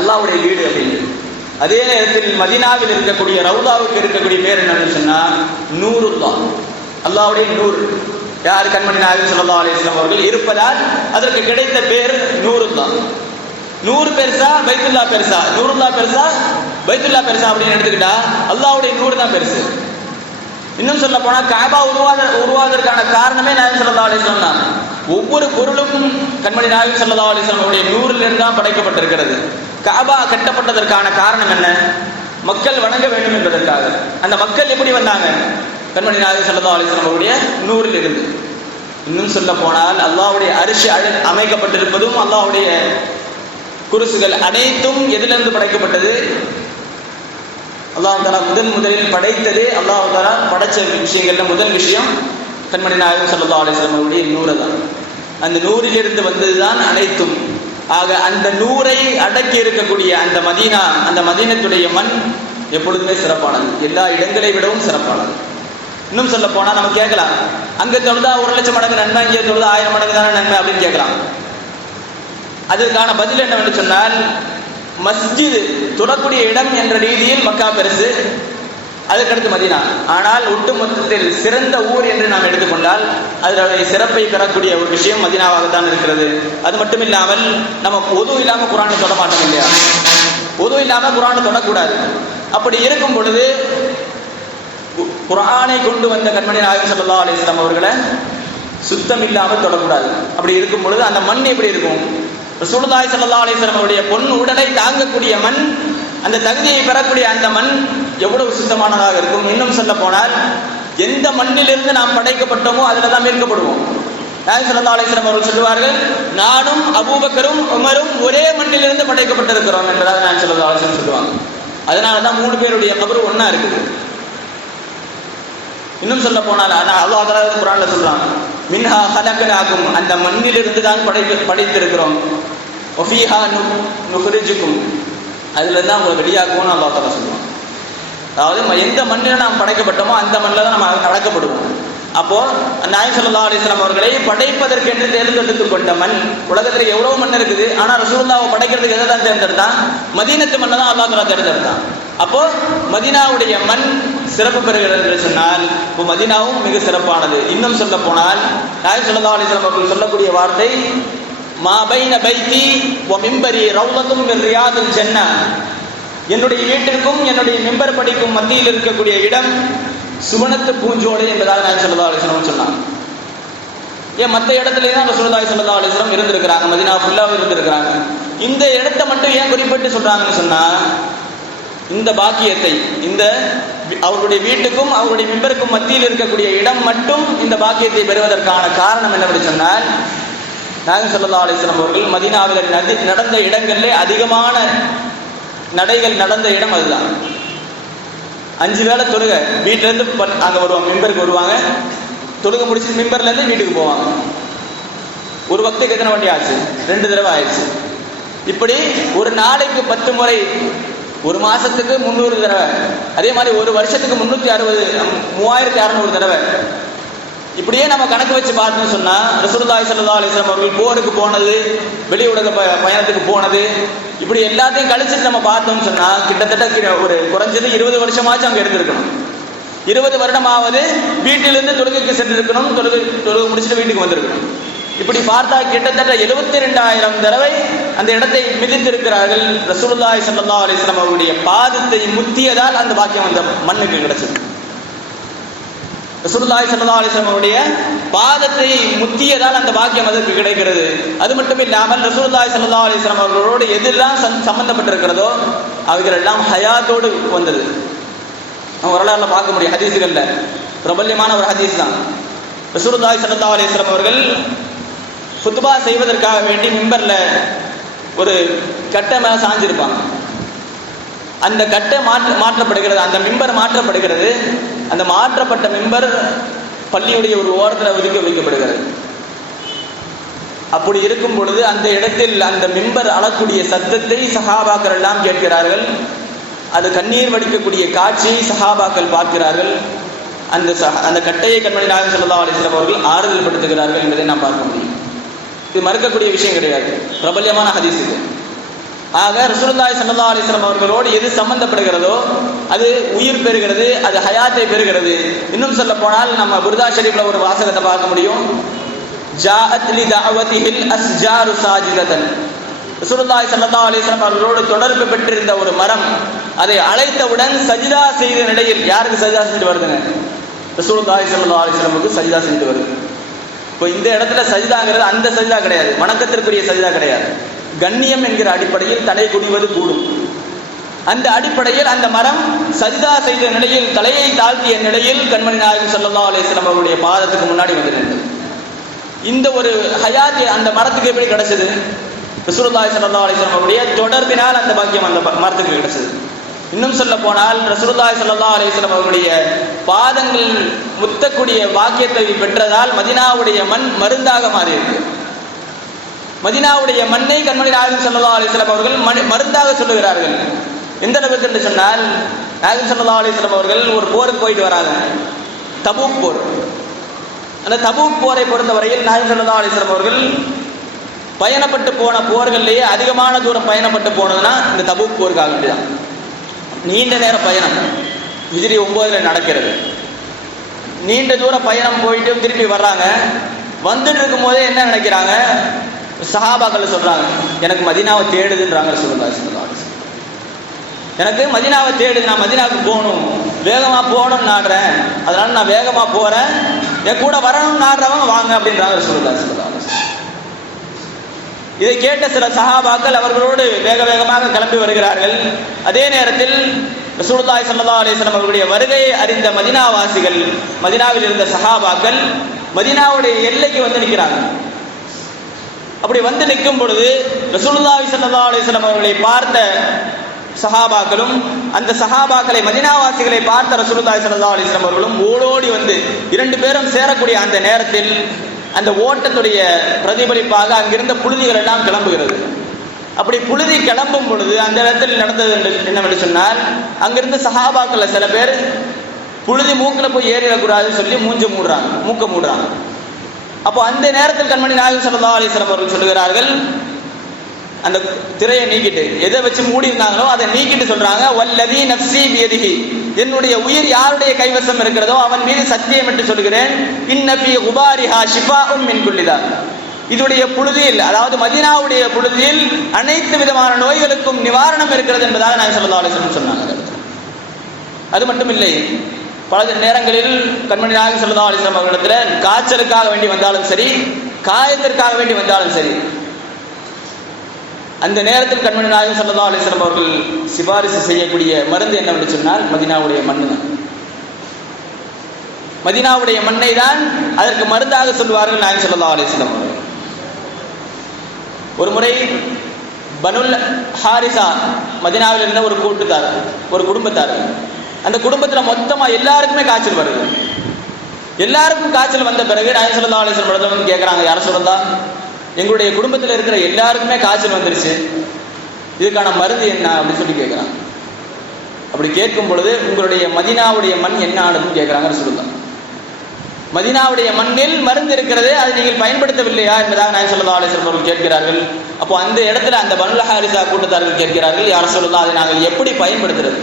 அல்லாஹ்வுடைய வீடு அப்படின்னு. அதே நேரத்தில் மதீனாவில் இருக்கக்கூடிய ரவுதாவுக்கு இருக்கக்கூடிய பேர் என்னன்னு சொன்னா நூருல்லாஹ், அல்லாஹ்வுடைய நூர். யார், கண்மணி நாயகம் ஸல்லல்லாஹு அலைஹி வஸல்லம் அவர்கள் இருப்பதால் அதற்கு கிடைத்த பேர் நூருல்லாஹ். நூறு பெருசா பைத்துல்லா பெருசா, நூருல்லா பெருசா பைத்துல்லா பெருசா அப்படின்னு எடுத்துக்கிட்டா அல்லாஹ்வுடைய நூறு தான் பெருசு. இன்னும் சொல்ல போனா கஅபா உருவாவதற்கான காரணமே நாயகம் ஸல்லல்லாஹு அலைஹி வஸல்லம் தான். ஒவ்வொரு பொருளும் கண்மணி நாயகம் ஸல்லல்லாஹு அலைஹி வஸல்லம் அவருடைய நூறில் இருந்து தான் படைக்கப்பட்டிருக்கிறது. கஅபா கட்டப்பட்டதற்கான காரணம் என்ன, மக்கள் வணங்க வேண்டும் என்பதற்காக. அந்த மக்கள் எப்படி வந்தாங்க, கண்மணி நாயகம் ஸல்லல்லாஹு அலைஹி வஸல்லம் அவருடைய நூறில் இருந்து. இன்னும் சொல்ல போனால் அல்லாஹ்வுடைய அரிசி அமைக்கப்பட்டிருப்பதும், அல்லாஹ்வுடைய குருசுகள் அனைத்தும் எதிலிருந்து படைக்கப்பட்டது, அல்லாஹ் தஆலா முதலில் படைத்தது, அல்லாஹ் தஆலா படைச்ச விஷயங்கள்ல முதல் விஷயம் கண்மணி நாயகம் ஸல்லல்லாஹு அலைஹி வஸல்லம் அவருடைய நூறு தான். அந்த நூறிலிருந்து வந்ததுதான் அனைத்தும். ஆக அந்த நூரை அடக்கி இருக்கக்கூடிய அந்த மதீனா, அந்த மதீனத்துடைய மண் எப்பொழுதுமே சிறப்பானது, எல்லா இடங்களை விடவும் சிறப்பானது. இன்னும் சொல்ல போனா நம்ம கேட்கலாம், அங்க தொழுதா 1,00,000 மடங்கு நன்மை, இங்கே தொழுதா 1000 மடங்கு தானே நன்மை அப்படின்னு கேட்கலாம். அதற்கான பதில் என்னவென்று சொன்னால், மஸ்ஜித் தொழக்கூடிய இடம் என்ற ரீதியில் மக்கா பெருசு, அதற்கடுத்து மதீனா. ஆனால் ஒட்டு மொத்தத்தில் சிறந்த ஊர் என்று நாம் எடுத்துக்கொண்டால் அதனுடைய சிறப்பை பெறக்கூடிய ஒரு விஷயம் மதீனாவாகத்தான் இருக்கிறது. அது மட்டும் இல்லாமல் நம்ம ஒது இல்லாமல் குர்ஆனை தொட மாட்டோம் இல்லையா, ஒது இல்லாமல் குர்ஆனை தொடக்கூடாது. அப்படி இருக்கும் பொழுது குர்ஆனை கொண்டு வந்த கண்மணி நாயகம் ஸல்லல்லாஹு அலைஹி வஸல்லம் அவர்களை சுத்தம் இல்லாமல் தொடக்கூடாது. அப்படி இருக்கும் பொழுது அந்த மண் எப்படி இருக்கும், ரசூலுல்லாஹி ஸல்லல்லாஹு அலைஹி வஸல்லம் அவருடைய பொன் உடலை தாங்கக்கூடிய மண், அந்த தகுதியை பெறக்கூடிய அந்த மண் எவ்வளவு சுத்தமானதாக இருக்கும். இன்னும் சொல்ல போனால் எந்த மண்ணிலிருந்து நாம் படைக்கப்பட்டோமோ அதில் தான் மீட்கப்படுவோம். நாயகம் ஸல்லல்லாஹு அலைஹி வஸல்லம் அவர்கள் சொல்லுவார்கள், நானும் அபூபக்கரும் உமரும் ஒரே மண்ணிலிருந்து படைக்கப்பட்டிருக்கிறோம் என்பதாக நாயகம் ஸல்லல்லாஹு அலைஹி வஸல்லம் சொல்லுவாங்க. அதனாலதான் 3 பேருடைய கபர் ஒண்ணா இருக்குது. இன்னும் சொல்ல போனால் அல்லாஹ் தஆலா குர்ஆன்ல சொல்றாங்க, மின்ஹா ஹலக்னாகும், அந்த மண்ணிலிருந்து தான் படைத்திருக்கிறோம், வஃபீஹா நுக்ரிஜுக்கும், அதுல தான் உங்களை வெளியாக்குவோம்னு அல்லாஹ் தஆலா சொல்லுவாங்க. அதாவது எந்த மண்ணில் நாம் படைக்கப்பட்டோமோ அந்த மண்ணில் தான் நம்ம அடக்கப்படுவோம். அப்போ நாயகம் ஸல்லல்லாஹு அலைஹி வஸல்லம் அவர்களை படைப்பதற்கென்று தேர்ந்தெடுத்துக் கொண்ட மண், உலகத்துல எவ்வளவு மண் இருக்குது, ஆனா ரசூலுல்லாஹ்வை படைக்கிறதுக்கு எதை தான் தேர்ந்தெடுத்தான்? மதீனத்து மண்ணை தான் அல்லாஹ் தஆலா தேர்ந்தெடுத்தான். அப்போ மதீனாவுடைய மண் சிறப்பு பெறுகிறது என்று சொன்னால் இப்போ மதீனாவும் மிக சிறப்பானது. இன்னும் சொல்ல போனால் நாயகம் ஸல்லல்லாஹு அலைஹி வஸல்லம் அவர்கள் சொல்லக்கூடிய வார்த்தை, மா பைன பைத்தி வ மிம்பரி ரௌலத்தும் மின் ரியாதில் ஜன்னah, என்னுடைய வீட்டிற்கும் என்னுடைய மிம்பர் படிக்கும் மத்தியில் இருக்கக்கூடிய இடம் சுவனத்து பூஞ்சோடு என்பதாக நாயகம் ஸல்லல்லாஹு அலைஹி வஸல்லம் சொன்னாங்க. ஏன் மற்ற இடத்துலயும் தான் ரசூலுல்லாஹி ஸல்லல்லாஹு அலைஹி வஸல்லம் இருந்திருக்கிறாங்க, மதீனா ஃபுல்லாவும் இருந்திருக்கிறாங்க. இந்த இடத்தை மட்டும் ஏன் குறிப்பிட்டு சொல்றாங்கன்னு சொன்னா, இந்த பாக்கியத்தை, இந்த அவருடைய வீட்டுக்கும் அவருடைய மிம்பருக்கும் மத்தியில் இருக்கக்கூடிய இடம் மட்டும் இந்த பாக்கியத்தை பெறுவதற்கான காரணம் என்னவென்று சொன்னால், நாயகம் ஸல்லல்லாஹு அலைஹி வஸல்லம் அவர்கள் மதீனாவில் நடந்த இடங்களிலே அதிகமான நடைகள் நடந்த இடம் அதுதான். 5 வேளை தொழுக, வீட்டுல இருந்து அங்க வருவாங்க, மிம்பருக்கு வருவாங்க, தொழுக முடிச்சு மிம்பர்ல இருந்து வீட்டுக்கு போவாங்க. ஒரு வக்துக்கு எத்தனை வாட்டி ஆச்சு? 2 தடவை ஆயிடுச்சு. இப்படி ஒரு நாளைக்கு 10 முறை, ஒரு மாசத்துக்கு 300 தடவை, அதே மாதிரி ஒரு வருஷத்துக்கு 360, 3600 தடவை. இப்படியே நம்ம கணக்கு வச்சு பார்த்தோம்னு சொன்னா ரசூலுல்லாஹி ஸல்லல்லாஹு அலைஹி வஸல்லம் அவர்கள் போருக்கு போனது, வெளி உலக பயணத்துக்கு போனது, இப்படி எல்லாத்தையும் கழிச்சுட்டு நம்ம பார்த்தோம்னு சொன்னா கிட்டத்தட்ட ஒரு குறைஞ்சது 20 வருஷமாச்சும் அங்க இருந்திருக்கணும். 20 வருடமாவது வீட்டிலிருந்து தொழுகைக்கு சென்றிருக்கணும், தொழுகை முடிச்சுட்டு வீட்டுக்கு வந்திருக்கணும். இப்படி பார்த்தா கிட்டத்தட்ட 72,000 தடவை அந்த இடத்தை மிதித்திருக்கிறார்கள். ரசூலுல்லாஹி ஸல்லல்லாஹு அலைஹி வஸல்லம் அவருடைய பாதத்தை முத்தியதால் அந்த பாக்கியம் அந்த மண்ணுக்கு கிடைச்சது. ரசூலுல்லாஹி ஸல்லல்லாஹு அலைஹி வஸல்லம் அவருடைய பாதத்தை முத்தியதால் அந்த பாக்கியம் அதற்கு கிடைக்கிறது. அது மட்டும் இல்லாமல் ரசூலுல்லாஹி ஸல்லல்லாஹு அலைஹி வஸல்லம் அவர்களோடு எதெல்லாம் சம்பந்தப்பட்டிருக்கிறதோ அவைகள் எல்லாம் ஹயாத்தோடு வந்தது. நம்ம வரலாறுல பார்க்க முடியும், ஹதீஸ்கள்ல பிரபல்யமான ஒரு ஹதீஸ் தான். ரசூலுல்லாஹி ஸல்லல்லாஹு அலைஹி வஸல்லம் அவர்கள் குத்பா செய்வதற்காக வேண்டி மிம்பர்ல ஒரு கட்டை மேல சாஞ்சிருப்பாங்க. அந்த கட்டை மாற்றப்படுகிறது, அந்த மிம்பர் மாற்றப்படுகிறது. அந்த மாற்றப்பட்ட மிம்பர் பள்ளியுடைய ஒரு ஓரத்தில் ஒதுக்கி வைக்கப்படுகிறது. அப்படி இருக்கும் பொழுது அந்த இடத்தில் அந்த மிம்பர் அழக்கூடிய சத்தத்தை சஹாபாக்கள் எல்லாம் கேட்கிறார்கள். அது கண்ணீர் வடிக்கக்கூடிய காட்சியை சஹாபாக்கள் பார்க்கிறார்கள். அந்த கட்டையை கண்மணி நாயகம் ஸல்லல்லாஹு அலைஹி வஸல்லம் அவர்கள் ஆறுதல் படுத்துகிறார்கள் என்பதை நாம் பார்க்க முடியும். இது மறுக்கக்கூடிய விஷயம் கிடையாது, பிரபல்யமான ஹதீஸ் இது. ஆக ரசூலுல்லாஹி ஸல்லல்லாஹு அலைஹி வஸல்லம் அவர்களோடு எது சம்பந்தப்படுகிறதோ அது உயிர் பெறுகிறது, அது ஹயாத்தை பெறுகிறது. இன்னும் சொல்ல போனால் நம்ம புர்தா ஷரீஃப்ல ஒரு வாசகத்தை பார்க்க முடியும், ஜாஅத் லி தஅவதிஹில் அஸ்ஜாரு சாஜிததன். ரசூலுல்லாஹி ஸல்லல்லாஹு அலைஹி வஸல்லம் அவர்களோடு தொடர்பு பெற்றிருந்த ஒரு மரம் அதை அழைத்தவுடன் சஜிதா செய்த நிலையில், யாருக்கு சஜிதா செஞ்சு வருதுங்க? ரசூலுல்லாஹி ஸல்லல்லாஹு அலைஹி வஸல்லம் சஜிதா செஞ்சு வருது. இப்போ இந்த இடத்துல சஜிதாங்கிறது அந்த சஜிதா கிடையாது, வணக்கத்திற்குரிய சஜிதா கிடையாது. கண்ணியம் என்கிற அடிப்படையில் தலை குனிவது கூடும். அந்த அடிப்படையில் அந்த மரம் சஜிதா செய்த நிலையில், தலையை தாழ்த்திய நிலையில் கண்மணி நாயகம் ஸல்லல்லாஹு அலைஹி வஸல்லம் அவருடைய பாதத்துக்கு முன்னாடி வந்து நின்றது. இந்த ஒரு ஹயாத் அந்த மரத்துக்கு எப்படி கிடைச்சது? ரசூலுல்லாஹி ஸல்லல்லாஹு அலைஹி வஸல்லம் அவருடைய தொடர்பினால் அந்த பாக்கியம் அந்த மரத்துக்கு கிடைச்சது. இன்னும் சொல்ல போனால் ரசூலுல்லாஹி ஸல்லல்லாஹு அலைஹி வஸல்லம் அவருடைய பாதங்கள் முத்தக்கூடிய பாக்கியத்தை பெற்றதால் மதீனாவுடைய மண் மருந்தாக மாறியிருக்கு. மதீனாவுடைய மண்ணை கண்மணி நாயகம் ஸல்லல்லாஹு அலைஹி வஸல்லம் அவர்கள் மருந்தாக சொல்லுகிறார்கள். எந்த அளவுக்கு என்று சொன்னால், நாயகம் ஸல்லல்லாஹு அலைஹி வஸல்லம் அவர்கள் ஒரு போருக்கு போயிட்டு வராங்க, தபூக் போர். அந்த தபூக் போரை பொறுத்தவரையில் நாயகம் ஸல்லல்லாஹு அலைஹி வஸல்லம் அவர்கள் பயணப்பட்டு போன போர்கள்லேயே அதிகமான தூரம் பயணப்பட்டு போனதுன்னா இந்த தபூக் போருக்காக வேண்டிதான். நீண்ட நேர பயணம், ஹிஜ்ரி 9 நடக்கிறது. நீண்ட தூர பயணம் போயிட்டு திருப்பி வர்றாங்க. வந்துட்டு இருக்கும் போதே என்ன நினைக்கிறாங்க, சஹாபாக்கள் சொல்றாங்க, எனக்கு மதீனாவை தேடுதுன்றாங்க ரசூலுல்லாஹி ஸல்லல்லாஹு அலைஹி வஸல்லம். எனக்கு மதீனாவை தேடுது, நான் மதீனாவுக்கு போகணும், வேகமா போகணும்னு நாடுறேன், அதனால நான் வேகமா போறேன், என் கூட வரணும்னு நாடுறவங்க வாங்க அப்படின்றாங்க ரசூலுல்லாஹி ஸல்லல்லாஹு அலைஹி வஸல்லம். இதை கேட்ட சில சஹாபாக்கள் அவர்களோடு வேக வேகமாக கிளம்பி வருகிறார்கள். அதே நேரத்தில் ரசூலுல்லாஹி ஸல்லல்லாஹு அலைஹி வஸல்லம் அவர்களுடைய வருகையை அறிந்த மதீனாவாசிகள், மதீனாவில் இருந்த சஹாபாக்கள் மதீனாவுடைய எல்லைக்கு வந்து நிற்கிறாங்க. அப்படி வந்து நிற்கும் பொழுது ரசூலுல்லாஹி ஸல்லல்லாஹு அலைஹி வஸல்லம் அவர்களை பார்த்த சஹாபாக்களும் அந்த சஹாபாக்களை மதீனாவாசிகளை பார்த்த ரசூலுல்லாஹி ஸல்லல்லாஹு அலைஹி வஸல்லம் அவர்களும் ஓடோடி வந்து இரண்டு பேரும் சேரக்கூடிய அந்த நேரத்தில் அந்த ஓட்டத்துடைய பிரதிபலிப்பாக அங்கிருந்த புழுதிகள் எல்லாம் கிளம்புகிறது. அப்படி புழுதி கிளம்பும் பொழுது அந்த இடத்தில் நடந்தது என்னவென்று சொன்னால், அங்கிருந்த சஹாபாக்கள் சில பேர் புழுதி மூக்கில் போய் ஏறிடக்கூடாதுன்னு சொல்லி மூக்க மூடுறாங்க. அப்போ அந்த நேரத்தில் கண்மணி நாயகம் ஸல்லல்லாஹு அலைஹி வஸல்லம் அவர்கள் சொல்லுகிறார்கள், அந்த திரையை நீக்கிட்டு எதை வச்சு மூடி இருந்தாங்களோ அதை நீக்கிட்டு சொல்றாங்க, வல்லதி நஃப்ஸி பியதிஹி, என்னுடைய உயிர் யாருடைய கைவசம் இருக்கிறதோ அவன் மீது சத்தியம் என்று சொல்கிறேன், இன்ன ஃபீ குபாரிஹா ஷிஃபாஉம் மின் குல்லி தா, இதுடைய புழுதியில், அதாவது மதீனாவுடைய புழுதியில் அனைத்து விதமான நோய்களுக்கும் நிவாரணம் இருக்கிறது என்பதாக நாயகம் ஸல்லல்லாஹு அலைஹி வஸல்லம் சொன்னாங்க. அது மட்டும் இல்லை, பல நேரங்களில் கண்மணி நாயகம் ஸல்லல்லாஹு அலைஹி வஸல்லம் அவர்களிடத்தில் காய்ச்சலுக்காக வேண்டி வந்தாலும் சரி, காயத்திற்காக வேண்டி வந்தாலும் சரி, அந்த நேரத்தில் கண்மணி நாயகம் ஸல்லல்லாஹு அலைஹி வஸல்லம் அவர்கள் சிபாரிசு செய்யக்கூடிய மருந்து என்னவென்று சொன்னால் மதீனாவுடைய மண்ணு தான். மதீனாவுடைய மண்ணை தான் அதற்கு மருந்தாக சொல்லுவார்கள் நாயகம் ஸல்லல்லாஹு அலைஹி வஸல்லம் அவர்கள். ஒரு முறை பனுல் ஹாரிசா மதீனாவில் இருந்த ஒரு குடும்பத்தார், அந்த குடும்பத்தில் மொத்தமா எல்லாருக்குமே காய்ச்சல் வருது. எல்லாருக்கும் காய்ச்சல் வந்த பிறகு நாயகம் ஸல்லல்லாஹு அலைஹி வஸல்லம் வந்து கேட்குறாங்க, யார சொல்லலாம், எங்களுடைய குடும்பத்தில் இருக்கிற எல்லாருக்குமே காய்ச்சல் வந்துருச்சு, இதுக்கான மருந்து என்ன அப்படின்னு சொல்லி கேட்குறாங்க. அப்படி கேட்கும் பொழுது உங்களுடைய மதீனாவுடைய மண் என்ன ஆனதுன்னு கேட்குறாங்க ரசூலுல்லாஹ். மதீனாவுடைய மண்ணில் மருந்து இருக்கிறது, அதை நீங்கள் பயன்படுத்தவில்லையா என்பதாக நாயகம் ஸல்லல்லாஹு அலைஹி வஸல்லம் அவர்கள் கேட்கிறார்கள். அப்போ அந்த இடத்துல அந்த பனுல் ஹாரிசா கூட்டத்தார்கள் கேட்கிறார்கள், யார ரசூலுல்லாஹ், அதை நாங்கள் எப்படி பயன்படுத்துறது?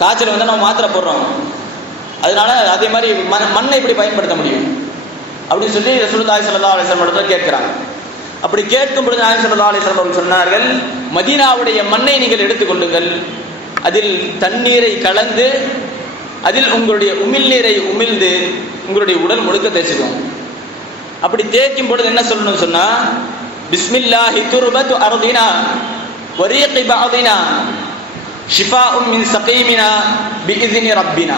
காய்ச்சல் வந்து நம்ம மாத்திரை போடுறோம், அதனால அதே மாதிரி மண்ணை எப்படி பயன்படுத்த முடியும் அப்படின்னு சொல்லி ரசூலுல்லாஹி ஸல்லல்லாஹு அலைஹி வஸல்லம் இடத்துல கேட்கிறாங்க. அப்படி கேட்கும் பொழுது நாயகம் ஸல்லல்லாஹு அலைஹி வஸல்லம் அவர்கள் சொன்னார்கள், மதீனாவுடைய மண்ணை நீங்கள் எடுத்துக்கொள்ளுங்கள், அதில் தண்ணீரை கலந்து அதில் உங்களுடைய உமிழ்நீரை உமிழ்ந்து உங்களுடைய உடல் முழுக்க தேய்ச்சிக்கும். அப்படி தேய்க்கும் பொழுது என்ன சொல்லணும்னு சொன்னா, பிஸ்மில்லாஹி துர்பத்து அர்தினா வரீகி பஅதினா ஷிஃபாஉம் மின் ஸகீமினா பிஇذن ரப்பினா.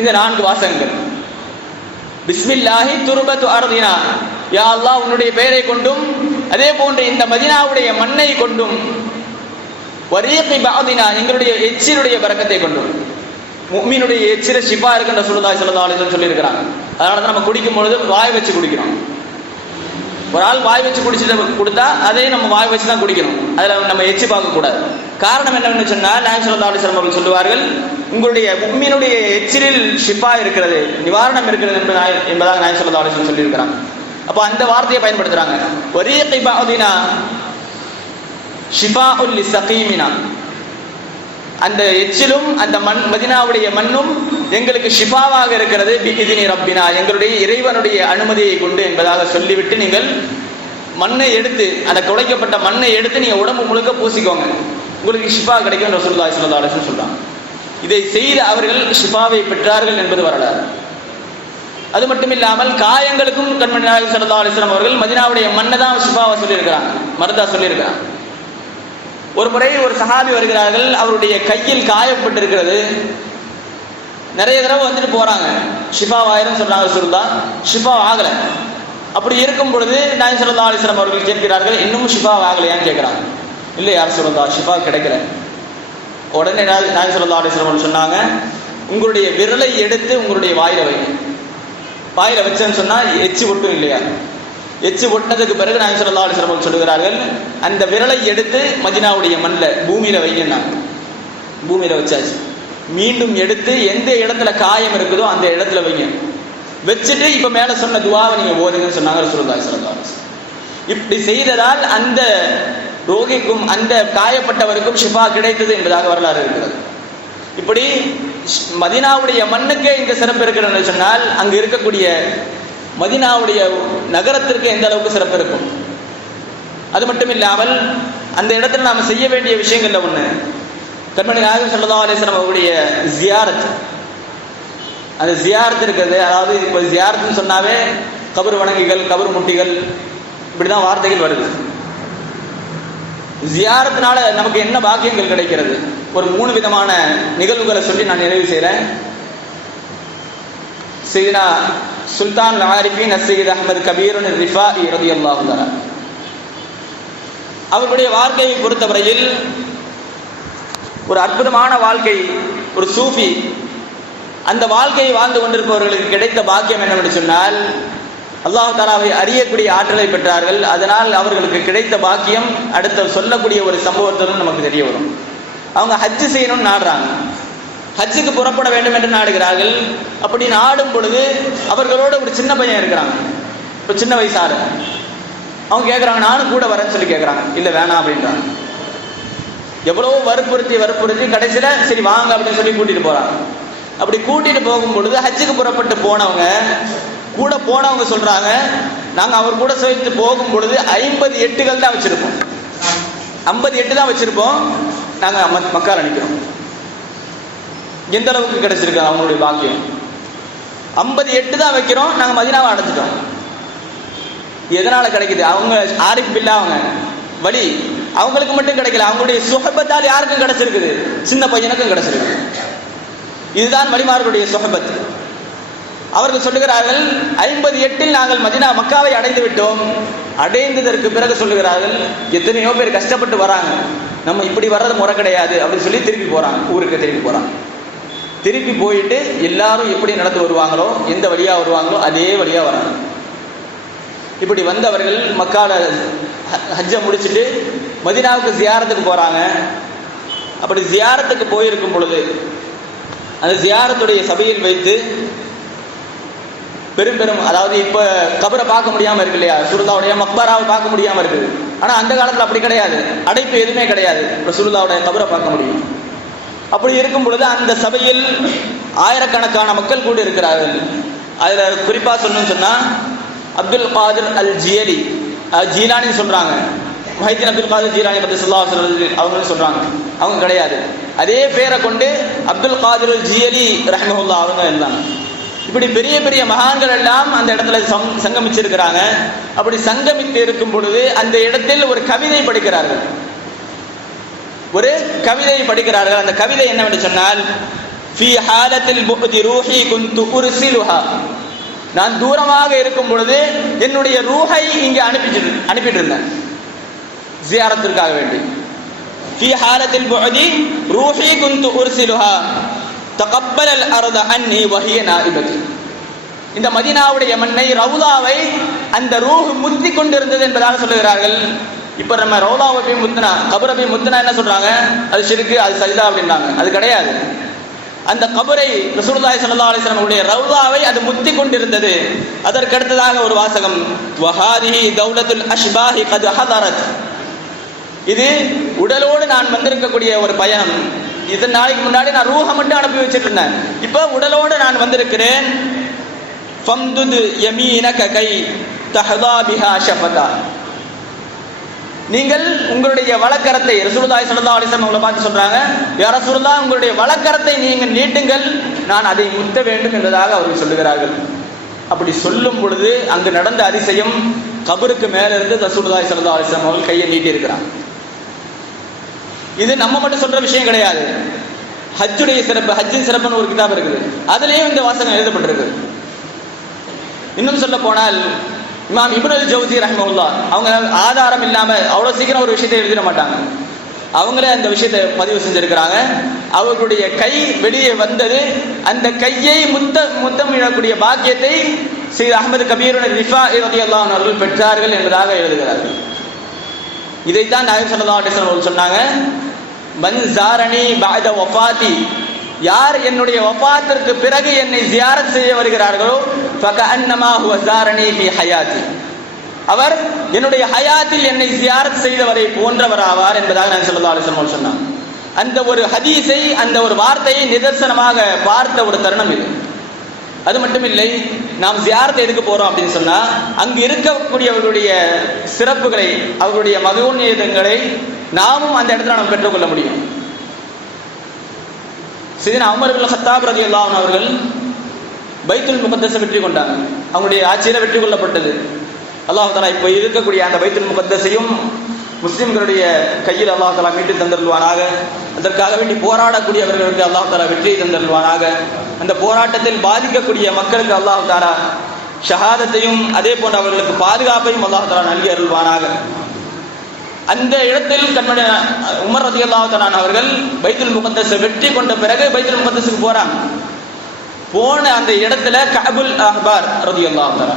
இந்த 4 வாசகங்கள். பிஸ்மில்லாஹி துர்பத்து அர்தினா, யா அல்லாஹ் உன்னுடைய பெயரை கொண்டும் அதே போன்று இந்த மதீனாவுடைய மண்ணை கொண்டும், வரீகி பஅதினா எங்களுடைய எச்சிலுடைய பரக்கத்தை கொண்டும், முஃமினுடைய எச்சில ஷிஃபா இருக்குன்ற ரசூலுல்லாஹி ஸல்லல்லாஹு அலைஹி வஸல்லம் சொல்லியிருக்கிறாங்க. அதனால தான் நம்ம குடிக்கும் பொழுது வாய் வச்சு குடிக்கிறோம். ஒரு ஆள் வாய் வச்சு குடிச்சிட்டு கொடுத்தா அதே நம்ம வாய் வச்சு தான் குடிக்கணும், அதில் நம்ம எச்சி பார்க்கக்கூடாது. காரணம் என்னவென்று சொன்னால் நாயகம் ஸல்லல்லாஹு அலைஹி வஸல்லம் அவர்கள் சொல்லுவார்கள், உங்களுடைய முஃமினுடைய எச்சிலில் ஷிஃபா இருக்கிறது, நிவாரணம் இருக்கிறது என்பதாக நாயகம் ஸல்லல்லாஹு அலைஹி வஸல்லம் சொல்லியிருக்கிறாங்க. அப்போ அந்த வார்த்தையை பயன்படுத்துறாங்க, வரீகி பஅதினா ஷிஃபாஉல் லிஸகீமினா, அந்த எச்சிலும் அந்த மதீனாவுடைய மண்ணும் எங்களுக்கு ஷிஃபாவாக இருக்கிறது, பிஇذن ரப்பினா எங்களுடைய இறைவனுடைய அனுமதியை கொண்டு என்பதாக சொல்லிவிட்டு நீங்கள் மண்ணை எடுத்து, அந்த குழைக்கப்பட்ட மண்ணை எடுத்து நீங்க உடம்பு முழுக்க பூசிக்கோங்க, உங்களுக்கு ஷிஃபா கிடைக்கும் ரசூலுல்லாஹி ஸல்லல்லாஹு அலைஹி வஸல்லம் சொல்றாங்க. இதை செய்த அவர்கள் ஷிஃபாவை பெற்றார்கள் என்பது வரலாறு. அது மட்டும் இல்லாமல் காயங்களுக்கும் கண்மணி நாயகம் ஸல்லல்லாஹு அலைஹி வஸல்லம் அவர்கள் மதீனாவுடைய மண்ணை தான் ஷிஃபாவை சொல்லியிருக்கிறாங்க, மருந்தா சொல்லியிருக்கிறாங்க. ஒரு முறை ஒரு சஹாபி வருகிறார்கள், அவருடைய கையில் காயப்பட்டிருக்கிறது, நிறைய தடவை வந்துட்டு போறாங்க, ஷிஃபா ஆயிரம் சொல்றாங்க ரசூலுல்லாஹ், ஷிஃபா ஆகல. அப்படி இருக்கும் பொழுது நாயகம் ஸல்லல்லாஹு அலைஹி வஸல்லம் அவர்கள் கேட்கிறார்கள், இன்னும் ஷிஃபா ஆகலையான்னு கேட்கிறாங்க. இல்லை யார் ரசூலுல்லாஹ், ஷிஃபா கிடைக்கல. உடனே நாயகம் ஸல்லல்லாஹு அலைஹி வஸல்லம் அவர்கள் சொன்னாங்க, உங்களுடைய விரலை எடுத்து உங்களுடைய வாயில வைங்க. வாயில வச்சேன்னு சொன்னா எச்சி ஒட்டும் இல்லையா, எச்சு ஒட்டினதுக்கு பிறகு நாயகம் ஸல்லல்லாஹு அலைஹி வஸல்லம் சொல்லுகிறார்கள், அந்த விரலை எடுத்து மதீனாவுடைய மண்ணில் பூமியில வைங்க. பூமியில வச்சாச்சு, மீண்டும் எடுத்து எந்த இடத்துல காயம் இருக்குதோ அந்த இடத்துல வைங்க, வச்சுட்டு இப்ப மேல சொன்ன துஆவை நீங்க ஓதுங்கன்னு சொன்னாங்க ரசூலுல்லாஹி ஸல்லல்லாஹு அலைஹி வஸல்லம். இப்படி செய்ததால் அந்த ரோகிக்கும் அந்த காயப்பட்டவருக்கும் ஷிஃபா கிடைத்தது என்பதாக வரலாறு இருக்கிறது. இப்படி மதீனாவுடைய மண்ணுக்கே இந்த சிறப்பு இருக்கிறது சொன்னால், அங்கு இருக்கக்கூடிய மதீனாவுடைய நகரத்திற்கு எந்த அளவுக்கு சிறப்பு இருக்கும். அது மட்டும் இல்லாமல் அந்த இடத்துல நாம் செய்ய வேண்டிய விஷயங்கள்ல ஒண்ணு, கண்மணி நாயகம் ஸல்லல்லாஹு அலைஹி வஸல்லம் அவருடைய ஜியாரத். அந்த ஜியாரத் இருக்கிறது, அதாவது இப்போ ஜியாரத்னு சொன்னாவே கபர் வணங்கிகள், கபர் முட்டிகள், இப்படிதான் வார்த்தைகள் வருது. ஜியாரத்தினால நமக்கு என்ன பாக்கியங்கள் கிடைக்கிறது? ஒரு 3 விதமான நிகழ்வுகளை சொல்லி நான் நிறைவு செய்கிறேன். சையதுனா சுல்தான் ஆரிஃபின் சையத் அஹ்மத் கபீர் ரிஃபாஇ ரலியல்லாஹு தஆலா அவர்களுடைய வாழ்க்கையை பொறுத்தவரையில் ஒரு அற்புதமான வாழ்க்கை, ஒரு சூஃபி. அந்த வாழ்க்கையை வாழ்ந்து கொண்டிருப்பவர்களுக்கு கிடைத்த பாக்கியம் என்னவென்று சொன்னால், அல்லாஹ் தஆலாவை அறியக்கூடிய ஆற்றலை பெற்றார்கள். அதனால் அவர்களுக்கு கிடைத்த பாக்கியம் அடுத்த சொல்லக்கூடிய ஒரு சம்பவத்திலும் நமக்கு தெரிய வரும். அவங்க ஹஜ்ஜு செய்யணும்னு நாடுறாங்க, ஹஜ்ஜுக்கு புறப்பட வேண்டும் என்று நாடுகிறார்கள். அப்படி நாடும் பொழுது அவர்களோட ஒரு சின்ன பையன் இருக்கிறாங்க, இப்போ சின்ன வயசாக. அவங்க கேட்குறாங்க, நானும் கூட வரேன்னு சொல்லி கேட்குறாங்க. இல்லை வேணாம் அப்படின்றாங்க. எவ்வளோ வற்புறுத்தி கடைசியில் சரி வாங்க அப்படின்னு சொல்லி கூட்டிகிட்டு போகிறாங்க. அப்படி கூட்டிகிட்டு போகும் பொழுது ஹஜ்ஜுக்கு புறப்பட்டு போனவங்க கூட போனவங்க சொல்கிறாங்க, நாங்கள் அவர் கூட சேர்த்து போகும் பொழுது 50 எட்டுகள் தான் வச்சுருப்போம், 50 எட்டு தான் வச்சுருப்போம். நாங்கள் மக்கால் அனுப்பிக்கிறோம். எந்த அளவுக்கு கிடைச்சிருக்கு அவங்களுடைய பாக்கியம். 50 எட்டு தான் வைக்கிறோம், நாங்கள் மதீனாவை அடைச்சிட்டோம். எதனால கிடைக்குது? அவங்க ஆரிஃப் பில்லா, அவங்க வழி அவங்களுக்கு மட்டும் கிடைக்கல, அவங்களுடைய சுஹபத்தால் யாருக்கும் கிடைச்சிருக்குது? சின்ன பையனுக்கும் கிடைச்சிருக்கு. இதுதான் வழிமார்களுடைய சுஹபத். அவர்கள் சொல்லுகிறார்கள், 50 எட்டில் நாங்கள் மதீனா மக்காவை அடைந்து விட்டோம். அடைந்ததற்கு பிறகு சொல்லுகிறார்கள், எத்தனையோ பேர் கஷ்டப்பட்டு வராங்க, நம்ம இப்படி வர்றது முறை கிடையாது அப்படின்னு சொல்லி திருப்பி போறாங்க, ஊருக்கு திருப்பி போறாங்க. திருப்பி போயிட்டு எல்லாரும் எப்படி நடந்து வருவாங்களோ, எந்த வழியா வருவாங்களோ அதே வழியா வராங்க. இப்படி வந்தவர்கள் மக்கால ஹஜ்ஜை முடிச்சுட்டு மதீனாவுக்கு ஜியாரத்துக்கு போறாங்க. அப்படி ஜியாரத்துக்கு போயிருக்கும் பொழுது அந்த ஜியாரத்துடைய சபையில் வைத்து பெரும் அதாவது இப்ப கபரை பார்க்க முடியாம இருக்கு இல்லையா, ரசூலுல்லாஹ்வுடைய மக்பராவை பார்க்க முடியாம இருக்குது. ஆனா அந்த காலத்துல அப்படி கிடையாது, அடைப்பு எதுவுமே கிடையாது, ரசூலுல்லாஹ்வுடைய கபரை பார்க்க முடியும். அப்படி இருக்கும் பொழுது அந்த சபையில் ஆயிரக்கணக்கான மக்கள் கூட இருக்கிறார்கள். அதுல குறிப்பா சொல்லணும்னு சொன்னா அப்துல் காதிர் அல் ஜியலி ஜீலானின்னு சொல்றாங்க, முஹைதீன் அப்துல் காதிர் ஜீலானி பத்தி அவங்க சொல்றாங்க. அவங்க கிடையாது, அதே பேரை கொண்டு அப்துல் காதிர் அல் ஜியலி ரஹ்மஹுல்லாஹ் அவங்க இருந்தாங்க. இப்படி பெரிய பெரிய மகான்கள் எல்லாம் அந்த இடத்துல சங்கமிச்சிருக்கிறாங்க. அப்படி சங்கமித்து இருக்கும் பொழுது அந்த இடத்தில் ஒரு கவிதை படிக்கிறார்கள், ஒரு கவிதை படிக்கிறார்கள். அந்த கவிதை என்னவென்று சொன்னால், ஃபீ ஹாலத்தில் புஹ்தி ரூஹி குன்து உர்சிலுஹா, நான் தூரமாக இருக்கும் பொழுது என்னுடைய ரூஹை இங்கே அனுப்பிட்டு இருந்தேன் ஜியாரத்திற்காக வேண்டி. ஃபீ ஹாலத்தில் புஹ்தி ரூஹி குன்து உர்சிலுஹா தகப்பல் அர்த அன்னி வஹிய நாயிபதி. இந்த மதீனாவுடைய மண்ணை ரவுதாவை அந்த ரூஹ் முத்தி கொண்டிருந்தது என்பதாக சொல்லுகிறார்கள். இப்ப நம்ம ரவுதாவை போய் முத்தினா, கபரை போய் முத்தினா என்ன சொல்றாங்க? அது ஷிர்கு, அது சஜ்தா அப்படின்றாங்க. அது கிடையாது. அந்த கபரை ரசூலுல்லாஹி ஸல்லல்லாஹு அலைஹி வஸல்லம் உடைய ரவுதாவை அது முத்தி கொண்டிருந்தது. அதற்கு அடுத்ததாக ஒரு வாசகம், வஹாதிஹி தௌலத்துல் அஷ்பாஹி கத் ஹதரத், இது உடலோடு நான் வந்திருக்கக்கூடிய ஒரு பயணம். இது நாளைக்கு முன்னாடி நான் ரூஹை மட்டும் அனுப்பி வச்சுட்டு இருந்தேன், இப்போ உடலோடு நான் வந்திருக்கிறேன். ஃபம்துது யமீனக கை தஹதா பிஹா ஷஃபதா, நீங்கள் உங்களுடைய வலக்கரத்தை, ரசூலுல்லாஹி ஸல்லல்லாஹு அலைஹி வஸல்லம் அவங்களை பார்த்து சொல்றாங்க, யா ரசூலுல்லாஹ் உங்களுடைய வலக்கரத்தை நீங்கள் நீட்டுங்கள், நான் அதை முத்த வேண்டும் என்பதாக அவர்கள் சொல்லுகிறார்கள். அப்படி சொல்லும் பொழுது அங்கு நடந்த அதிசயம், கபருக்கு மேல இருந்து ரசூலுல்லாஹி ஸல்லல்லாஹு அலைஹி வஸல்லம் அவர்கள் கையை நீட்டி இருக்கிறாங்க. இது நம்ம மட்டும் சொல்ற விஷயம் கிடையாது. ஹஜ்ஜுடைய சிறப்பு, ஹஜ்ஜின் சிறப்புன்னு ஒரு கிதாப் இருக்குது, அதுலேயும் இந்த வாசகம் எழுதப்பட்டிருக்கு. இன்னும் சொல்ல போனால் இமாம் இப்னுல் ஜௌசி ரஹ்மஹுல்லாஹ் அவங்க ஆதாரம் இல்லாம அவ்வளவு சீக்கிரம் ஒரு விஷயத்தை எழுதிட மாட்டாங்க. அவங்களே அந்த விஷயத்தை பதிவு செஞ்சிருக்கிறாங்க. அவர்களுடைய கை வெளியே வந்தது, அந்த கையை முத்தமிடக்கூடிய பாக்கியத்தை சையத் அஹ்மத் கபீர் ரிஃபாஇ ரலியல்லாஹு அன்ஹு அவர்கள் பெற்றார்கள் என்பதாக எழுதுகிறார்கள். இதைத்தான் நாயகம் ஸல்லல்லாஹு அலைஹி வஸல்லம் அவர்கள் சொன்னாங்க, மன் ஜாரனி பஅத வஃபாதி, யார் என்னுடைய வஃபாத்திற்கு பிறகு என்னை ஜியாரத் செய்ய வருகிறார்களோ, ஃபகஅன்னமா ஹுவ ஜாரனி ஃபீ ஹயாதி, அவர் என்னுடைய ஹயாத்தில் என்னை ஜியாரத் செய்தவரை போன்றவர் ஆவார் என்பதாக நான் ஸல்லல்லாஹு அலைஹி வஸல்லம் சொன்னாங்க. அந்த ஒரு ஹதீஸை, அந்த ஒரு வார்த்தையை நிதர்சனமாக பார்த்த ஒரு தருணம் இது. அது மட்டும் இல்லை, நாம் ஜியாரத் எதுக்கு போறோம் அப்படின்னு சொன்னா, அங்கு இருக்கக்கூடியவர்களுடைய சிறப்புகளை, அவர்களுடைய மகோன்னதங்களை நாமும் அந்த இடத்துல நாம் பெற்றுக்கொள்ள முடியும். சையதுனா உமர் இப்னு கத்தாப் ரலியல்லாஹு அன்ஹு அவர்கள் பைத்துல் முகத்தஸை வெற்றி கொண்டாங்க. அவங்களுடைய ஆட்சியில வெற்றி கொள்ளப்பட்டது. அல்லாஹ் தஆலா இப்போ இருக்கக்கூடிய அந்த பைத்துல் முகத்தஸையும் முஸ்லிம்களுடைய கையில் அல்லாஹ் தஆலா மீட்டு தந்தருள்வானாக. அதற்காக வேண்டி போராடக்கூடியவர்களுக்கு அல்லாஹ் தஆலா வெற்றியை தந்தருள்வானாக. அந்த போராட்டத்தில் பாதிக்கக்கூடிய மக்களுக்கு அல்லாஹ் தஆலா ஷஹாதத்தையும் அதே போன்ற அவர்களுக்கு பாதுகாப்பையும் அல்லாஹ் தஆலா நல்கி அருள்வானாக. அந்த இடத்தில் உமர் ரலியல்லாஹு தஆலா அவர்கள் பைத்துல் முகத்தஸை வெற்றி கொண்ட பிறகு பைத்துல் முகத்தஸுக்கு போறாங்க. போன அந்த இடத்துல கஅபுல் அஹ்பார் ரலியல்லாஹு தஆலா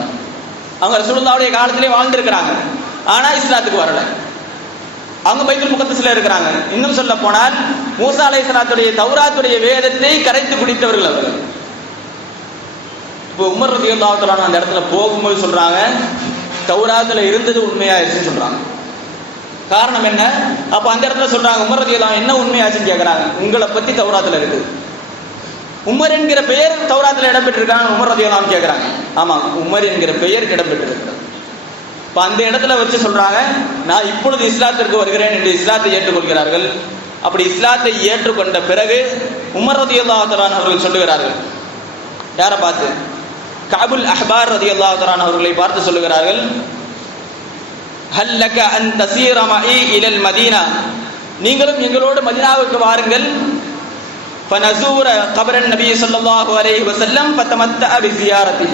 அவங்க ரசூலுல்லாஹ்வுடைய காலத்திலே வாழ்ந்திருக்கிறாங்க. ஆனா இஸ்லாத்துக்கு வரல. அவங்க பைத்துல் முகத்தஸ்ல இருக்கிறாங்க. இன்னும் சொல்ல போனால் மூசா அலைஹிஸ்ஸலாத்துடைய தௌராத்துடைய வேதத்தை கரைத்து குடித்தவர்கள் அவர்கள். இப்போ உமர் ரலியல்லாஹு தஆலா அந்த இடத்துல போகும்போது சொல்றாங்க, தௌராத்துல இருந்தது உண்மையாயிருச்சுன்னு சொல்றாங்க. காரணம் என்ன? அப்ப அந்த இடத்துல சொல்றாங்க, உமர் ரலியல்லாஹு என்ன உண்மையாச்சுன்னு கேட்கறாங்க. உங்களை பத்தி தௌராத்துல இருக்கு, உமர் என்கிற பெயர் தௌராத்துல இடம்பெற்றிருக்காங்க. உமர் ரலியல்லாஹு கேட்கறாங்க. ஆமா, உமர் என்கிற பெயர் இடம்பெற்றிருக்கிறது. இப்ப அந்த இடத்துல வச்சு சொல்றாங்க, நான் இப்பொழுது இஸ்லாத்திற்கு வருகிறேன் என்று இஸ்லாத்தை ஏற்றுக்கொள்கிறார்கள். அப்படி இஸ்லாத்தை ஏற்றுக்கொண்ட பிறகு உமர் ரலியல்லாஹு தஆலா அவர்கள் சொல்லுகிறார்கள், யாரை பார்த்து? கஅபுல் அஹ்பார் ரலியல்லாஹு தஆலா அவர்களை பார்த்து சொல்லுகிறார்கள், ஹல் லக அன் தஸீர மஇ இலல் மதீனா, நீங்களும் எங்களோடு மதீனாவுக்கு வாருங்கள். ஃபனஸூர கபரன் நபி ஸல்லல்லாஹு அலைஹி வஸல்லம் ஃபதமத்தஅ பிஸியாரத்தி,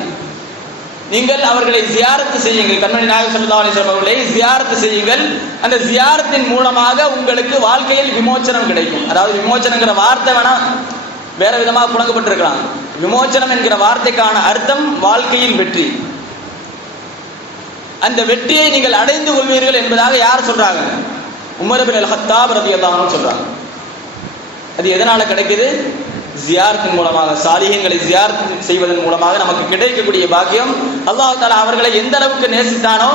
நீங்கள் அவர்களை ஜியாரத்து செய்யுங்கள். கண்மணி நாயகம் ஸல்லல்லாஹு அலைஹி வஸல்லம் அவர்களை ஜியாரத்து செய்யுங்கள். அந்த ஜியாரத்தின் மூலமாக உங்களுக்கு வாழ்க்கையில் விமோச்சனம் கிடைக்கும். அதாவது விமோச்சனங்கிற வார்த்தை வேணா வேற விதமாக புழங்கப்பட்டிருக்கலாம். விமோச்சனம் என்கிற வார்த்தைக்கான அர்த்தம் வாழ்க்கையில் வெற்றி. அந்த வெற்றியை நீங்கள் அடைந்து கொள்வீர்கள் என்பதாக யார் சொல்றாங்க? உமர் இப்னு அல்-கத்தாப் ரலியல்லாஹு அன்ஹு சொல்றாங்க. அது எதனால கிடைக்குது? ஜியாரத்தின் மூலமாக, சாலிஹீன்களை ஜியாரத் செய்வதன் மூலமாக நமக்கு கிடைக்கக்கூடிய பாக்கியம். அல்லாஹ் தஆலா அவர்களை எந்த அளவுக்கு நேசித்தானோ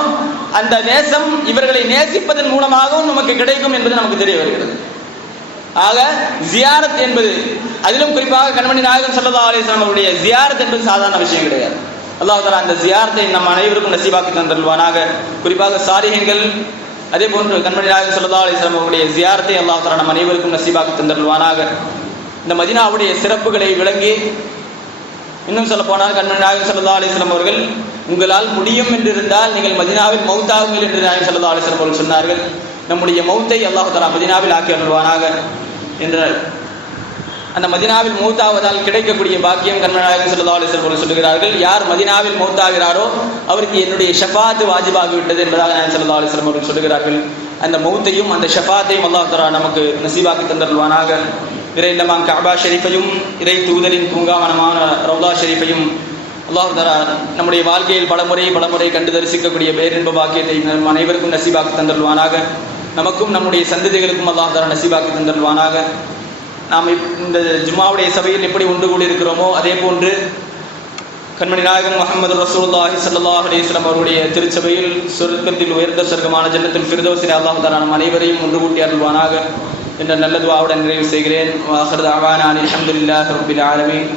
அந்த நேசம் இவர்களை நேசிப்பதன் மூலமாகவும் நமக்கு கிடைக்கும் என்பது நமக்கு தெரிய வருகிறது. ஆக ஜியாரத் என்பது, அதிலும் குறிப்பாக கண்மணி நாயகம் ஸல்லல்லாஹு அலைஹி வஸல்லம் அவருடைய ஜியாரத் என்பது சாதாரண விஷயம் கிடையாது. அல்லாஹ் தஆலா அந்த ஜியாரத்தை நம் அனைவருக்கும் நசீபாக்கி தந்தருள்வானாக. குறிப்பாக சாலிஹீன்கள் அதே போன்று கண்மணி நாயகம் ஸல்லல்லாஹு அலைஹி வஸல்லம் அவருடைய ஜியாரத்தை அல்லாஹ் தஆலா நம் அனைவருக்கும் நசீபாக்கி தந்தருள்வானாக. இந்த மதீனாவுடைய சிறப்புகளை விளங்கி, இன்னும் சொல்ல போனால் கண்மணி நாயகம் ஸல்லல்லாஹு அலைஹி வஸல்லம் அவர்கள், உங்களால் முடியும் என்று இருந்தால் நீங்கள் மதீனாவில் மௌத்தாகுங்கள் என்று நாயகம் ஸல்லல்லாஹு அலைஹி வஸல்லம் அவர்கள் சொன்னார்கள். நம்முடைய மௌத்தை அல்லாஹ் தஆலா மதீனாவில் ஆக்கி அருள்வானாக என்ற அந்த மதீனாவில் மௌத்தாவதால் கிடைக்கக்கூடிய பாக்கியம் கண்மணி நாயகம் ஸல்லல்லாஹு அலைஹி வஸல்லம் சொல்லுகிறார்கள், யார் மதீனாவில் மௌத்தாகிறாரோ அவருக்கு என்னுடைய ஷஃபாத் வாஜிபாகி விட்டது என்பதாக நாயகம் ஸல்லல்லாஹு அலைஹி வஸல்லம் அவர்கள் சொல்லுகிறார்கள். அந்த மௌத்தையும் அந்த ஷஃபாத்தையும் அல்லாஹ் தஆலா நமக்கு நசீபாக்கி தந்தருள்வானாக. இறை இல்லமாம் கஅபா ஷரீஃபையும் இறை தூதரின் பூங்காவனமான ரௌலா ஷரீஃபையும் அல்லாஹ் தஆலா நம்முடைய வாழ்க்கையில் பலமுறை கண்டு தரிசிக்கக்கூடிய பேரின்ப பாக்கியத்தை நம் அனைவருக்கும் நசீபாக்கி தந்தருள்வானாக. நமக்கும் நம்முடைய சந்ததிகளுக்கும் அல்லாஹ் தஆலா நசீபாக்கி தந்தருள்வானாக. நாம் இந்த ஜும்மாவுடைய சபையில் எப்படி ஒன்று கூடி இருக்கிறோமோ அதே போன்று கண்மணி நாயகம் முஹம்மது ரசூலுல்லாஹி ஸல்லல்லாஹு அலைஹி வஸல்லம் அவருடைய திருச்சபையில் சொர்க்கத்தில் உயர்ந்த சொர்க்கமான ஜன்னத்துல் ஃபிர்தௌஸில் அல்லாஹ் தஆலா நம் அனைவரையும் ஒன்று கூட்டி அருள்வானாக என்ற நல்ல துஆவுடன் நிறைவு செய்கிறேன். வ ஆகிரு தஅவானா அல்ஹம்துலில்லாஹி ரப்பில் ஆலமீன்.